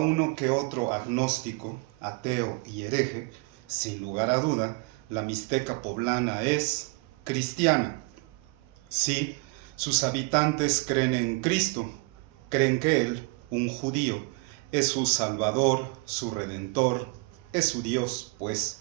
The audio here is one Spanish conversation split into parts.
uno que otro agnóstico, ateo y hereje, sin lugar a duda, la Mixteca poblana es cristiana. Sí, sus habitantes creen en Cristo, creen que Él, un judío, es su Salvador, su Redentor, es su Dios, pues.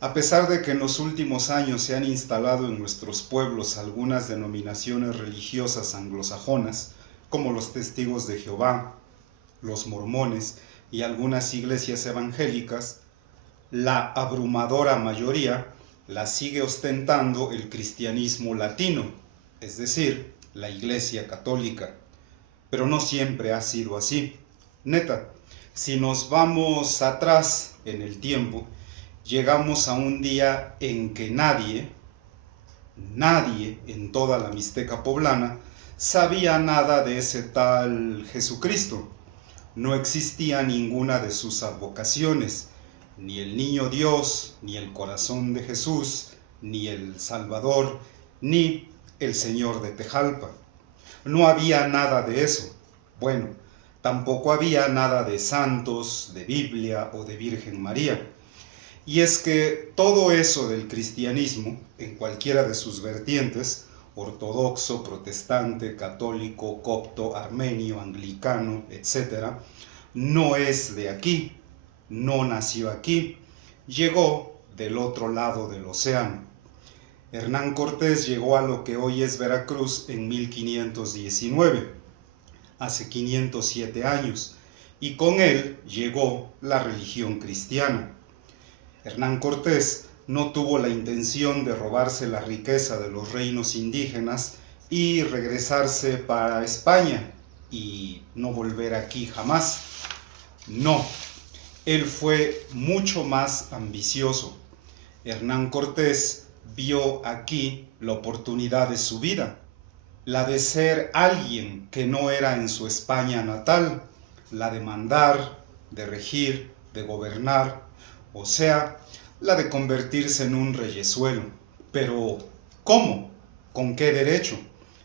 A pesar de que en los últimos años se han instalado en nuestros pueblos algunas denominaciones religiosas anglosajonas, como los Testigos de Jehová, los mormones y algunas iglesias evangélicas, la abrumadora mayoría la sigue ostentando el cristianismo latino, es decir, la Iglesia Católica. Pero no siempre ha sido así. Neta, si nos vamos atrás en el tiempo, llegamos a un día en que nadie en toda la Mixteca poblana sabía nada de ese tal Jesucristo. No existía ninguna de sus advocaciones, ni el Niño Dios, ni el Corazón de Jesús, ni el Salvador, ni el Señor de Tejalpa. No había nada de eso. Bueno, tampoco había nada de santos, de Biblia o de Virgen María. Y es que todo eso del cristianismo, en cualquiera de sus vertientes, ortodoxo, protestante, católico, copto, armenio, anglicano, etc., no es de aquí, no nació aquí, llegó del otro lado del océano. Hernán Cortés llegó a lo que hoy es Veracruz en 1519, hace 507 años, y con él llegó la religión cristiana. Hernán Cortés no tuvo la intención de robarse la riqueza de los reinos indígenas y regresarse para España y no volver aquí jamás. No, él fue mucho más ambicioso. Hernán Cortés vio aquí la oportunidad de su vida, la de ser alguien que no era en su España natal, la de mandar, de regir, de gobernar, o sea, la de convertirse en un reyesuelo. Pero, ¿cómo? ¿Con qué derecho?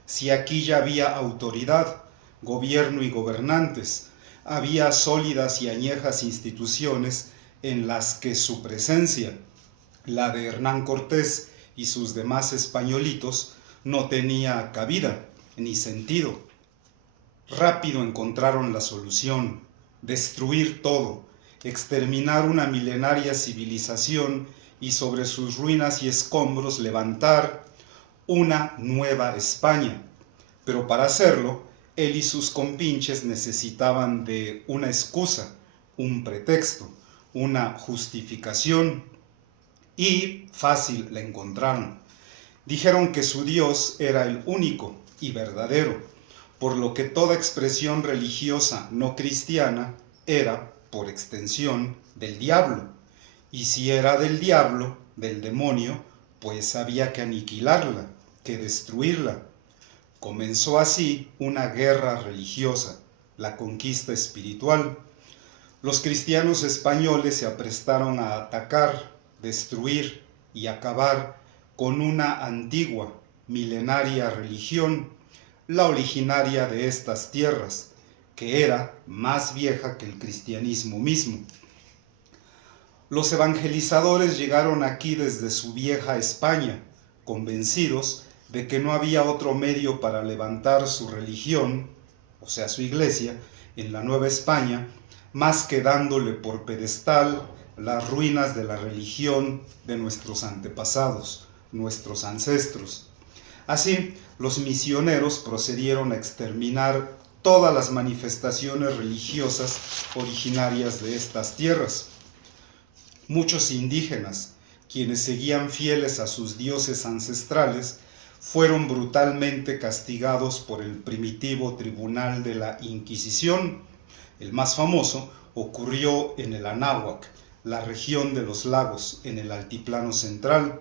Si aquí ya había autoridad, gobierno y gobernantes, había sólidas y añejas instituciones en las que su presencia, la de Hernán Cortés y sus demás españolitos, no tenía cabida ni sentido. Rápido encontraron la solución: destruir todo, exterminar una milenaria civilización y sobre sus ruinas y escombros levantar una nueva España. Pero para hacerlo, él y sus compinches necesitaban de una excusa, un pretexto, una justificación, y fácil la encontraron. Dijeron que su Dios era el único y verdadero, por lo que toda expresión religiosa no cristiana era, por extensión, del diablo. Y si era del diablo, del demonio, pues había que aniquilarla, que destruirla. Comenzó así una guerra religiosa, la conquista espiritual. Los cristianos españoles se aprestaron a atacar, destruir y acabar con una antigua, milenaria religión, la originaria de estas tierras, que era más vieja que el cristianismo mismo. Los evangelizadores llegaron aquí desde su vieja España, convencidos de que no había otro medio para levantar su religión, o sea su iglesia, en la Nueva España, más que dándole por pedestal las ruinas de la religión de nuestros antepasados, nuestros ancestros. Así, los misioneros procedieron a exterminar todas las manifestaciones religiosas originarias de estas tierras. Muchos indígenas, quienes seguían fieles a sus dioses ancestrales, fueron brutalmente castigados por el primitivo tribunal de la Inquisición. El más famoso ocurrió en el Anáhuac, la región de los lagos, en el altiplano central.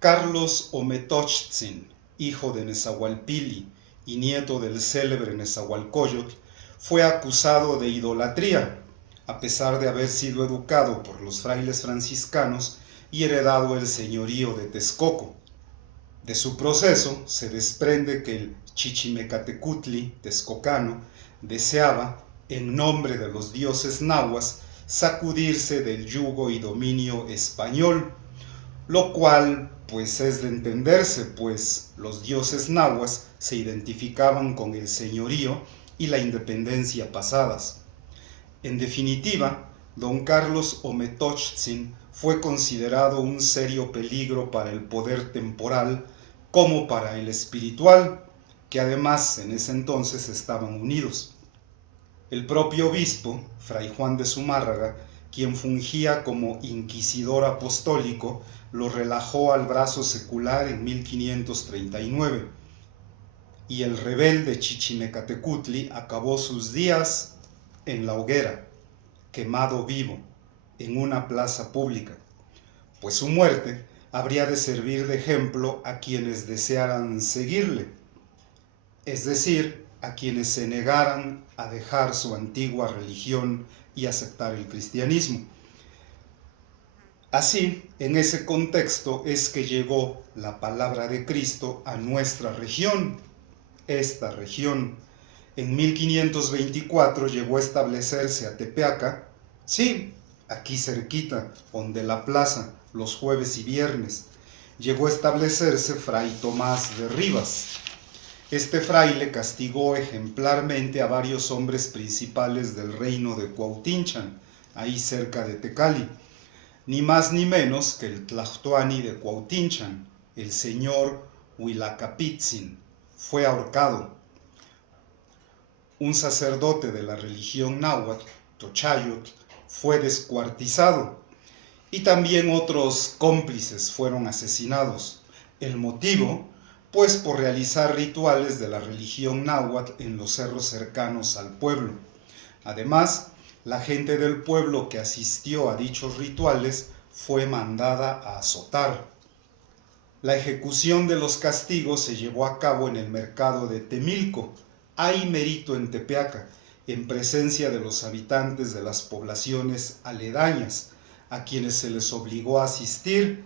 Carlos Ometochtzin, hijo de Nezahualpilli y nieto del célebre Nezahualcóyotl, fue acusado de idolatría, a pesar de haber sido educado por los frailes franciscanos y heredado el señorío de Texcoco. De su proceso se desprende que el Chichimecatecutli texcocano deseaba, en nombre de los dioses nahuas, sacudirse del yugo y dominio español, lo cual pues es de entenderse, pues los dioses nahuas se identificaban con el señorío y la independencia pasadas. En definitiva, don Carlos Ometeotsin fue considerado un serio peligro para el poder temporal como para el espiritual, que además en ese entonces estaban unidos. El propio obispo, Fray Juan de Zumárraga, quien fungía como inquisidor apostólico, lo relajó al brazo secular en 1539, y el rebelde Chichimecatecutli acabó sus días en la hoguera, quemado vivo, en una plaza pública, pues su muerte habría de servir de ejemplo a quienes desearan seguirle, es decir, a quienes se negaran a dejar su antigua religión y aceptar el cristianismo. Así, en ese contexto es que llegó la palabra de Cristo a nuestra región. Esta región, en 1524 llegó a establecerse a Tepeaca, sí, aquí cerquita, donde la plaza, los jueves y viernes, llegó a establecerse Fray Tomás de Rivas. Este fraile castigó ejemplarmente a varios hombres principales del reino de Cuautinchan, ahí cerca de Tecali, ni más ni menos que el Tlactoani de Cuautinchan, el señor Huilacapitzin, fue ahorcado. Un sacerdote de la religión náhuatl, Tochayotl, fue descuartizado y también otros cómplices fueron asesinados. El motivo, pues por realizar rituales de la religión náhuatl en los cerros cercanos al pueblo. Además, la gente del pueblo que asistió a dichos rituales fue mandada a azotar. La ejecución de los castigos se llevó a cabo en el mercado de Temilco, ahí merito en Tepeaca, en presencia de los habitantes de las poblaciones aledañas, a quienes se les obligó a asistir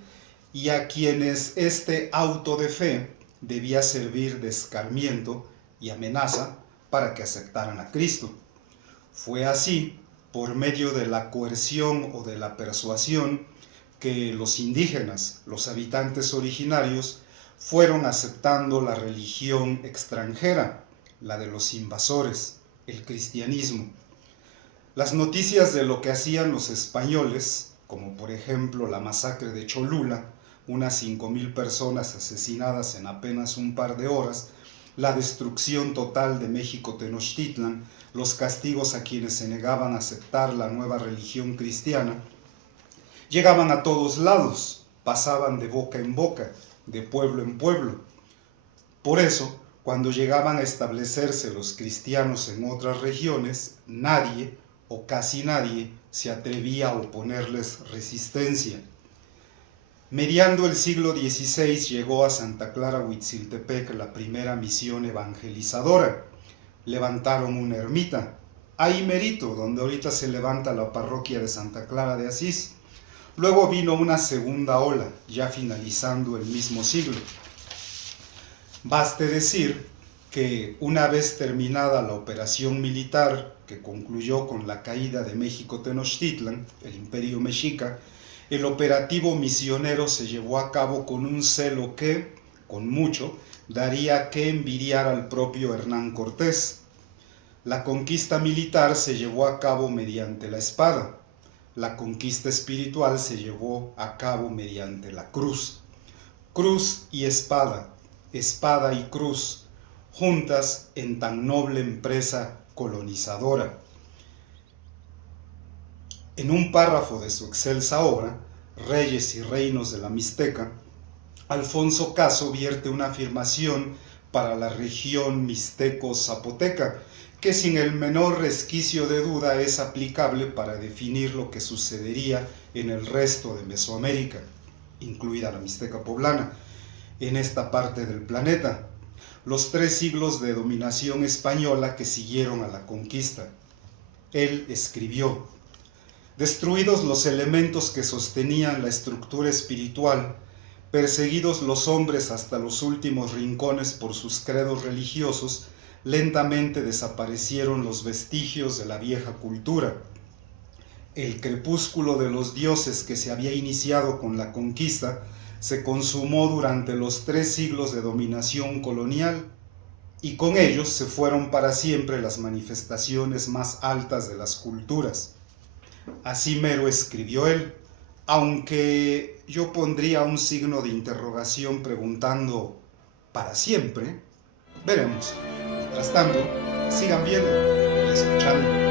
y a quienes este auto de fe debía servir de escarmiento y amenaza para que aceptaran a Cristo. Fue así, por medio de la coerción o de la persuasión, que los indígenas, los habitantes originarios, fueron aceptando la religión extranjera, la de los invasores, el cristianismo. Las noticias de lo que hacían los españoles, como por ejemplo la masacre de Cholula, unas 5,000 personas asesinadas en apenas un par de horas, la destrucción total de México Tenochtitlan, los castigos a quienes se negaban a aceptar la nueva religión cristiana, llegaban a todos lados, pasaban de boca en boca, de pueblo en pueblo. Por eso, cuando llegaban a establecerse los cristianos en otras regiones, nadie o casi nadie se atrevía a oponerles resistencia. Mediando el siglo XVI llegó a Santa Clara Huitziltepec la primera misión evangelizadora. Levantaron una ermita, ahí merito, donde ahorita se levanta la parroquia de Santa Clara de Asís. Luego vino una segunda ola, ya finalizando el mismo siglo. Baste decir que una vez terminada la operación militar que concluyó con la caída de México Tenochtitlan, el Imperio Mexica, el operativo misionero se llevó a cabo con un celo que, con mucho, daría que envidiar al propio Hernán Cortés. La conquista militar se llevó a cabo mediante la espada. La conquista espiritual se llevó a cabo mediante la cruz. Cruz y espada, espada y cruz, juntas en tan noble empresa colonizadora. En un párrafo de su excelsa obra, Reyes y Reinos de la Mixteca, Alfonso Caso vierte una afirmación para la región mixteco-zapoteca, que sin el menor resquicio de duda es aplicable para definir lo que sucedería en el resto de Mesoamérica, incluida la Mixteca poblana, en esta parte del planeta, los 3 siglos de dominación española que siguieron a la conquista. Él escribió: destruidos los elementos que sostenían la estructura espiritual, perseguidos los hombres hasta los últimos rincones por sus credos religiosos, lentamente desaparecieron los vestigios de la vieja cultura. El crepúsculo de los dioses que se había iniciado con la conquista se consumó durante los 3 siglos de dominación colonial, y con ellos se fueron para siempre las manifestaciones más altas de las culturas. Así mero escribió él, aunque yo pondría un signo de interrogación preguntando, ¿para siempre? Veremos. Mientras tanto, sigan viendo y escuchando.